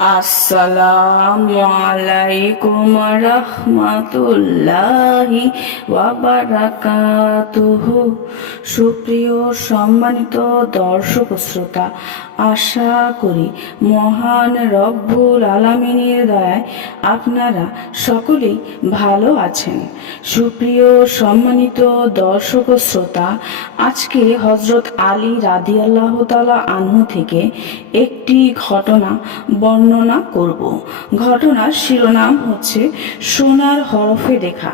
আসসালামু আলাইকুম রহমতুল্লাহি ওয়া বারাকাতুহু। সুপ্রিয় সম্মানিত দর্শক শ্রোতা, আশা করি মহান রব্বুল আলামিনের দয়ায় আপনারা সকলেই ভালো আছেন। সুপ্রিয় সম্মানিত দর্শক শ্রোতা, আজকে হযরত আলী রাদিয়াল্লাহু তাআলা আনহু থেকে একটি ঘটনা বর্ণনা করব। ঘটনার শিরোনাম হচ্ছে সোনার হরফে দেখা।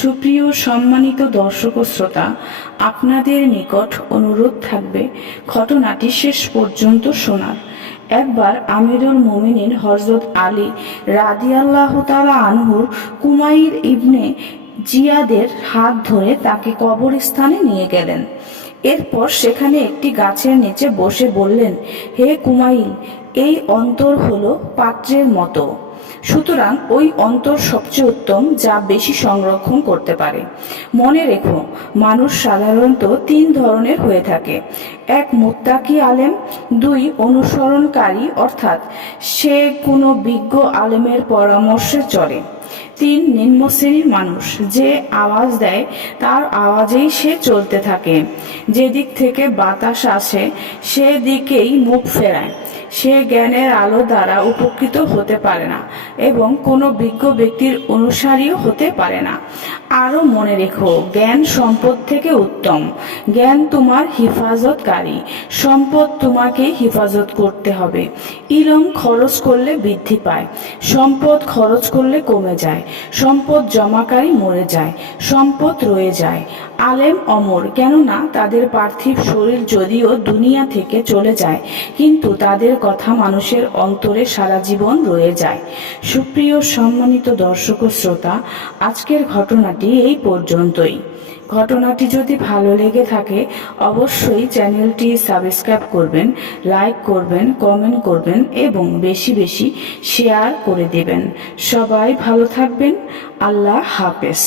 সুপ্রিয় সম্মানিত দর্শক শ্রোতা, আপনাদের নিকট অনুরোধ থাকবে ঘটনাটি শেষ পর্যন্ত শোনার। একবার আমিরুল মুমিনিন হযরত আলী রাদিয়াল্লাহু তাআলা আনহুর কুমাইর ইবনে জিয়াদের হাত ধরে তাকে কবরস্থানে নিয়ে গেলেন। এরপর সেখানে একটি গাছের নিচে বসে বললেন, হে কুমাইল, এই অন্তর হলো পাত্রের মতো, সুতরাং ওই অন্তর সবচেয়ে উত্তম যা বেশি সংরক্ষণ করতে পারে। মনে রেখো, মানুষ সাধারণত তিন ধরনের হয়ে থাকে: এক, মুত্তাকি আলেম; দুই, অনুসরণকারী অর্থাৎ সে কোনো বিজ্ঞ আলেমের পরামর্শে চলে; তিন, নিম্ন শ্রেণীর মানুষ, যে আওয়াজ দেয় তার আওয়াজেই সে চলতে থাকে, যেদিক থেকে বাতাস আসে সেদিকেই মুখ ফেরায়। সে জ্ঞানের আলো দ্বারা উপকৃত হতে পারে না এবং কোনো বিজ্ঞ ব্যক্তির অনুসারীও হতে পারে না। আরও মনে রেখো, জ্ঞান সম্পদ থেকে উত্তম। জ্ঞান তোমার হিফাজতকারী, সম্পদ তোমাকে হিফাজত করতে হবে। ইলম খরচ করলে বৃদ্ধি পায়, সম্পদ খরচ করলে কমে যায়। সম্পদ জমাকারী মরে যায়, সম্পদ রয়ে যায়। আলেম অমর, কেননা তাদের পার্থিব শরীর যদিও দুনিয়া থেকে চলে যায়, কিন্তু তাদের কথা মানুষের অন্তরে সারা জীবন রয়ে যায়। সুপ্রিয় সম্মানিত দর্শক ও শ্রোতা, আজকের ঘটনাটি এই পর্যন্তই। ঘটনাটি যদি ভালো লেগে থাকে অবশ্যই চ্যানেলটি সাবস্ক্রাইব করবেন, লাইক করবেন, কমেন্ট করবেন এবং বেশি বেশি শেয়ার করে দেবেন। সবাই ভালো থাকবেন। আল্লাহ হাফেজ।